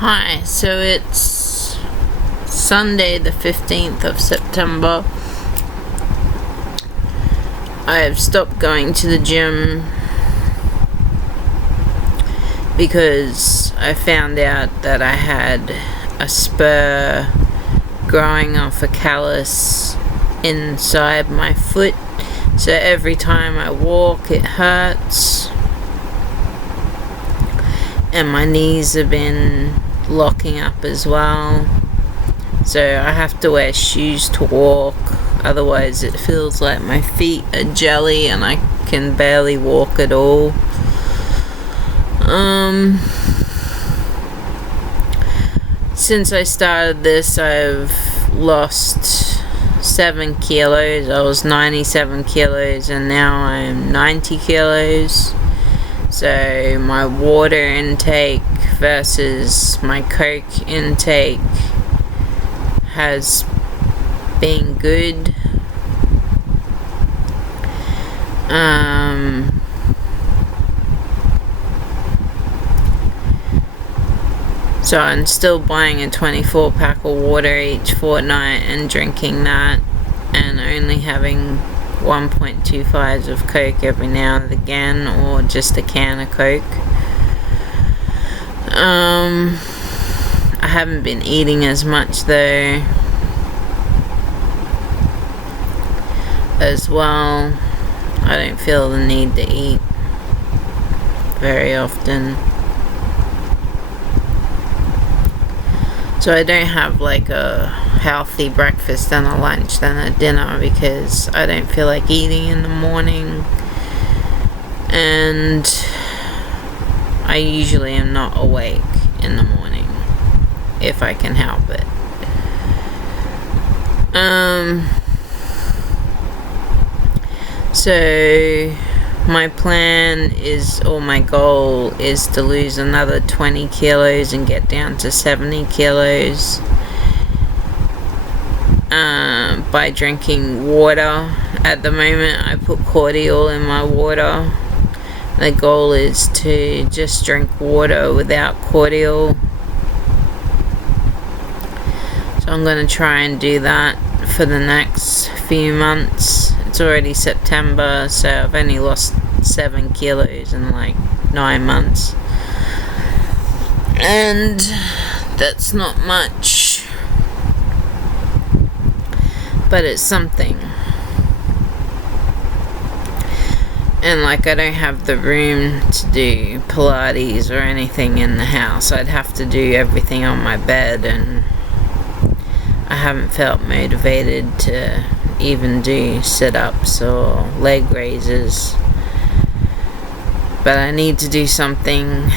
Hi, so it's Sunday the 15th of September. I have stopped going to the gym because I found out that I had a spur growing off a callus inside my foot. So every time I walk it hurts. And my knees have been locking up as well. So I have to wear shoes to walk. Otherwise it feels like my feet are jelly and I can barely walk at all. Since I started this, I've lost 7 kilos. I was 97 kilos and now I'm 90 kilos. So my water intake versus my Coke intake has been good. So I'm still buying a 24 pack of water each fortnight and drinking that, and only having 1.25s of Coke every now and again, or just a can of Coke. I haven't been eating as much though as well. I don't feel the need to eat very often. So I don't have like a healthy breakfast and a lunch then a dinner because I don't feel like eating in the morning, and I usually am not awake in the morning if I can help it. So my plan is, or my goal is, to lose another 20 kilos and get down to 70 kilos by drinking water. At the moment I put cordial in my water. The goal is to just drink water without cordial. So I'm going to try and do that for the next few months. It's already September, so I've only lost 7 kilos in like 9 months. And that's not much, but it's something. And like, I don't have the room to do Pilates or anything in the house. I'd have to do everything on my bed, and I haven't felt motivated to even do sit-ups or leg raises. But I need to do something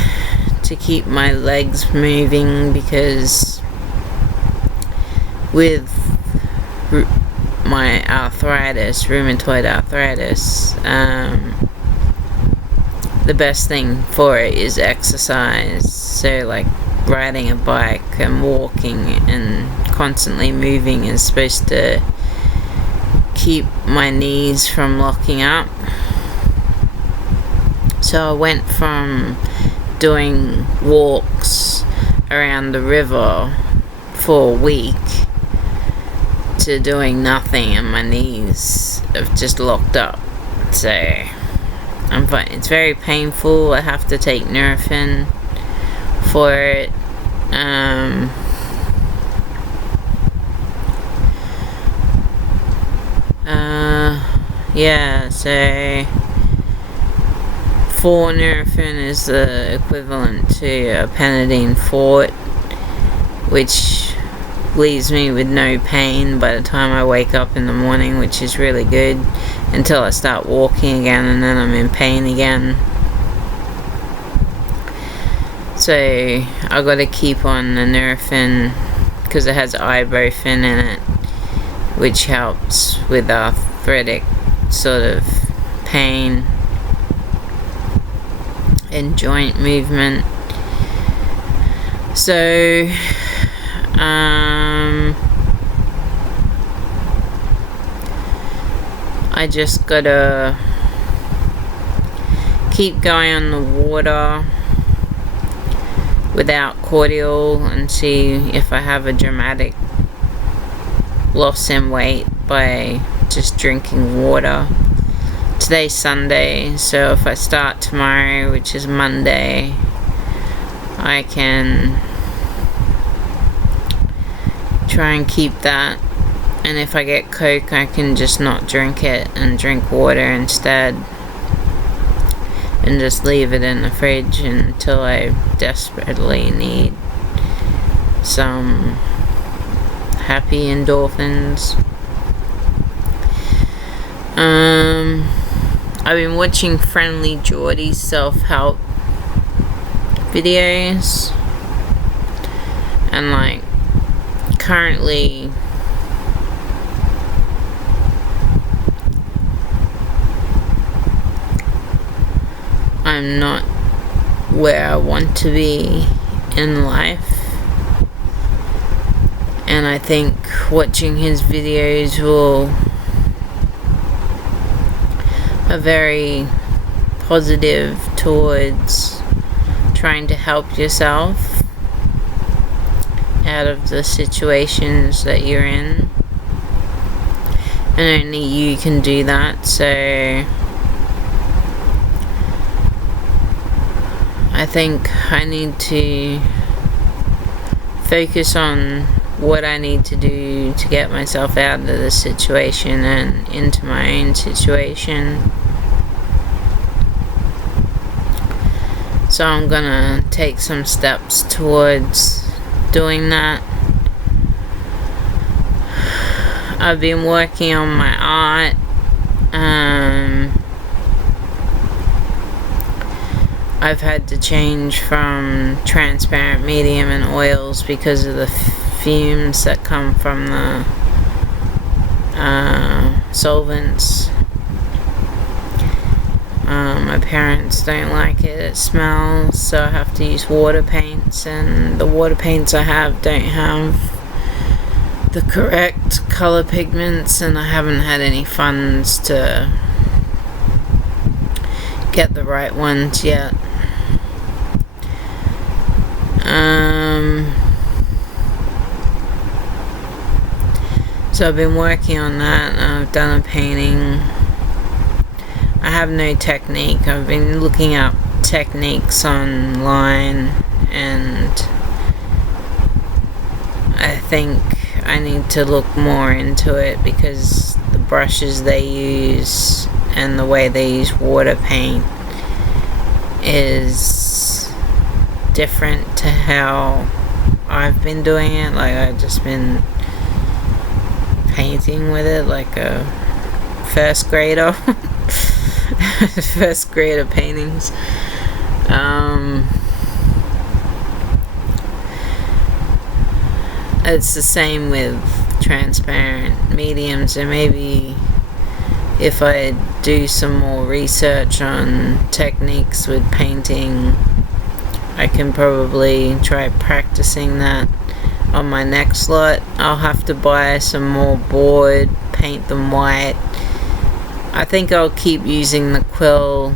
to keep my legs moving, because with my arthritis, rheumatoid arthritis, the best thing for it is exercise. So like riding a bike and walking and constantly moving is supposed to keep my knees from locking up. So I went from doing walks around the river for a week to doing nothing, and my knees have just locked up. So I'm fine. It's very painful. I have to take Nurofen for it. Yeah, so 4 Nurofen is the equivalent to a Panadeine Fort, which leaves me with no pain by the time I wake up in the morning, which is really good, until I start walking again, and then I'm in pain again. So I gotta keep on the Nurofen because it has ibuprofen in it, which helps with arthritic sort of pain and joint movement. So I just gotta keep going on the water, without cordial and see if I have a dramatic loss in weight by just drinking water. Today's Sunday, so if I start tomorrow, which is Monday, I can try and keep that. And if I get Coke, I can just not drink it and drink water instead, and just leave it in the fridge until I desperately need some happy endorphins. I've been watching Friendly Jordy's self-help videos, and like currently I'm not where I want to be in life, and I think watching his videos are very positive towards trying to help yourself out of the situations that you're in, and only you can do that. So I think I need to focus on what I need to do to get myself out of this situation and into my own situation. So I'm gonna take some steps towards doing that. I've been working on my art. I've had to change from transparent medium and oils because of the fumes that come from the solvents. My parents don't like it. It smells, so I have to use water paints, and the water paints I have don't have the correct color pigments, and I haven't had any funds to get the right ones yet. So I've been working on that, and I've done a painting. I have no technique. I've been looking up techniques online, and I think I need to look more into it, because the brushes they use and the way they use water paint is different to how I've been doing it. Like, I've just been painting with it like a first grader. First grader paintings. It's the same with transparent mediums, and maybe if I do some more research on techniques with painting, I can probably try practicing that on my next lot. I'll have to buy some more board, paint them white. I think I'll keep using the quill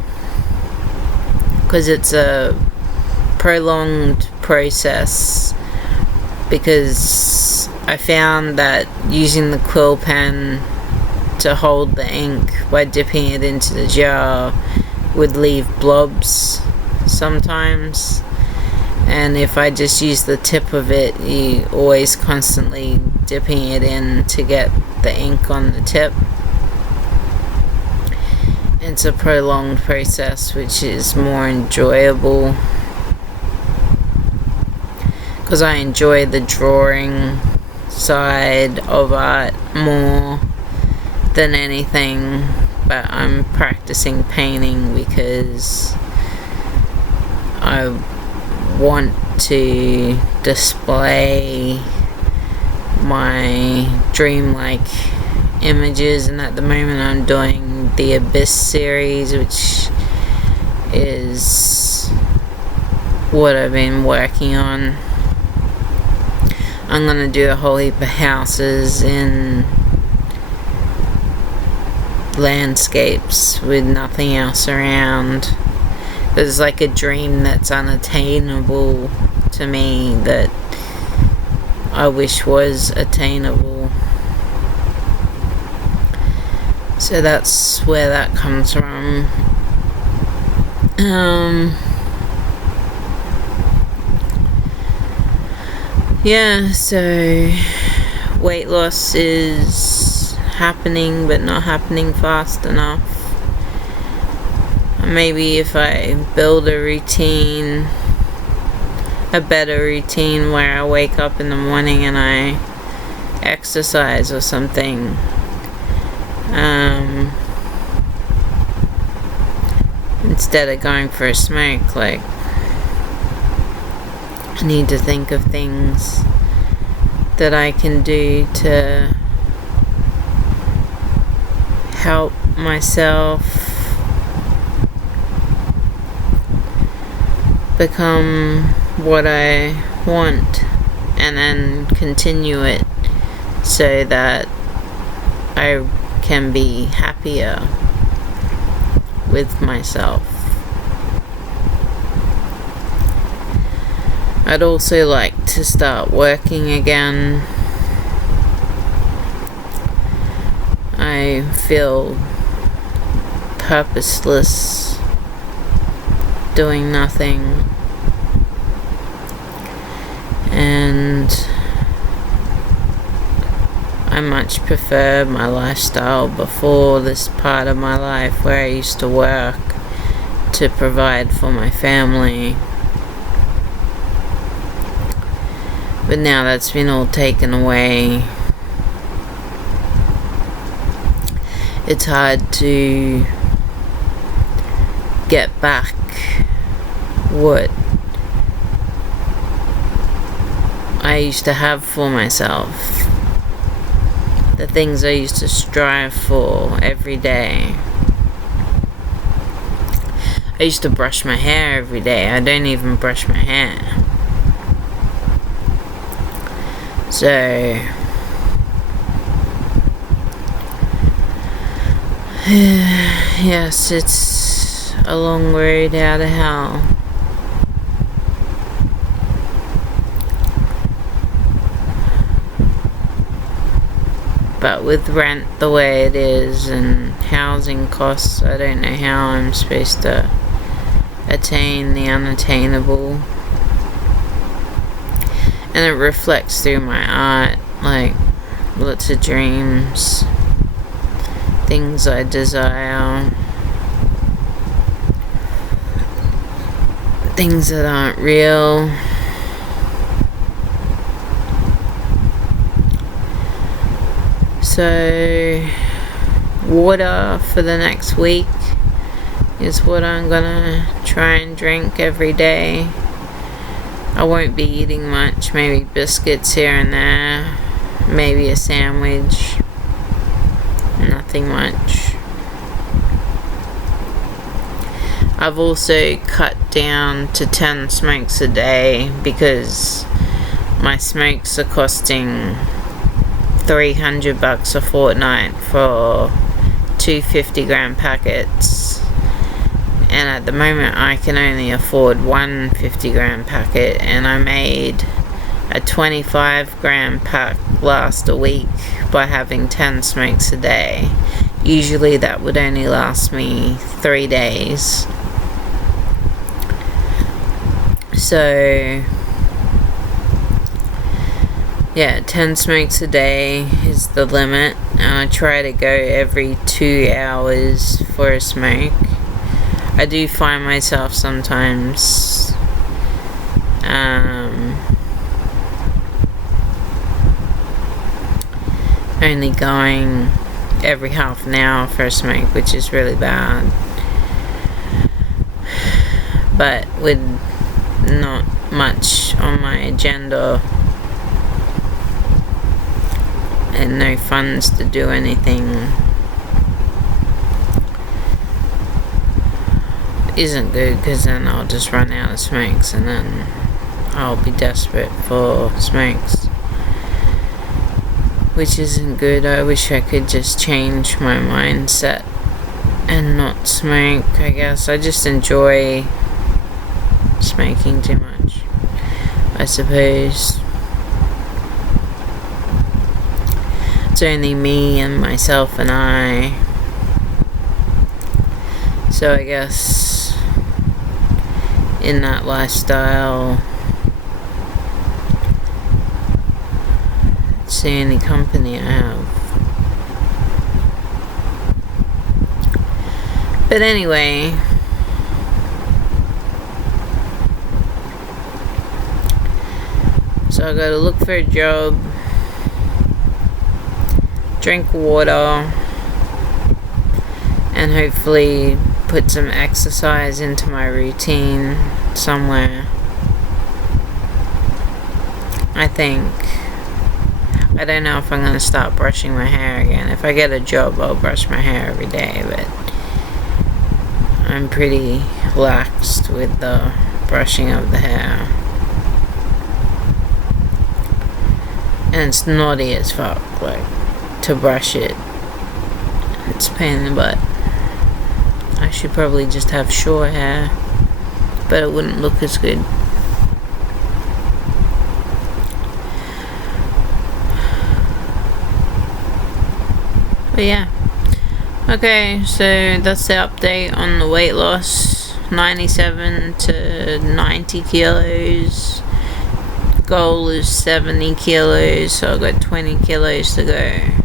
because it's a prolonged process, because I found that using the quill pen to hold the ink by dipping it into the jar would leave blobs sometimes, and if I just use the tip of it, you always constantly dipping it in to get the ink on the tip. It's a prolonged process, which is more enjoyable because I enjoy the drawing side of art more than anything, but I'm practicing painting because I want to display my dreamlike images, and at the moment I'm doing the Abyss series, which is what I've been working on. I'm gonna do a whole heap of houses in landscapes with nothing else around. There's like a dream that's unattainable to me that I wish was attainable. So that's where that comes from. Yeah, so weight loss is happening, but not happening fast enough. Maybe if I build a routine, a better routine where I wake up in the morning and I exercise or something, instead of going for a smoke, like, I need to think of things that I can do to help myself become what I want, and then continue it so that I can be happier with myself. I'd also like to start working again. I feel purposeless doing nothing, and I much prefer my lifestyle before this part of my life where I used to work to provide for my family. But now that's been all taken away, it's hard to get back what I used to have for myself, the things I used to strive for every day. I used to brush my hair every day. I don't even brush my hair. So yes, it's a long road out of hell. But with rent the way it is and housing costs, I don't know how I'm supposed to attain the unattainable. And it reflects through my art, like lots of dreams, things I desire, things that aren't real. So water for the next week is what I'm gonna try and drink every day. I won't be eating much, maybe biscuits here and there, maybe a sandwich, nothing much. I've also cut down to 10 smokes a day because my smokes are costing $300 a fortnight for 250-gram packets, and at the moment I can only afford one 50-gram packet, and I made a 25-gram pack last a week by having 10 smokes a day. Usually that would only last me 3 days. So yeah, 10 smokes a day is the limit, and I try to go every 2 hours for a smoke. I do find myself sometimes only going every half an hour for a smoke, which is really bad. But with not much on my agenda and no funds to do anything, isn't good, because then I'll just run out of smokes and then I'll be desperate for smokes, which isn't good. I wish I could just change my mindset and not smoke. I guess I just enjoy smoking too much. I suppose. It's only me and myself and I. So I guess in that lifestyle, it's the only company I have. But anyway, so I gotta look for a job, drink water, and hopefully put some exercise into my routine somewhere. I think. I don't know if I'm gonna start brushing my hair again. If I get a job, I'll brush my hair every day, but I'm pretty laxed with the brushing of the hair. And it's naughty as fuck, like, to brush it. It's a pain in the butt. I should probably just have short hair, but it wouldn't look as good. But yeah. Okay, so that's the update on the weight loss. 97 to 90 kilos. Goal is 70 kilos, so I've got 20 kilos to go.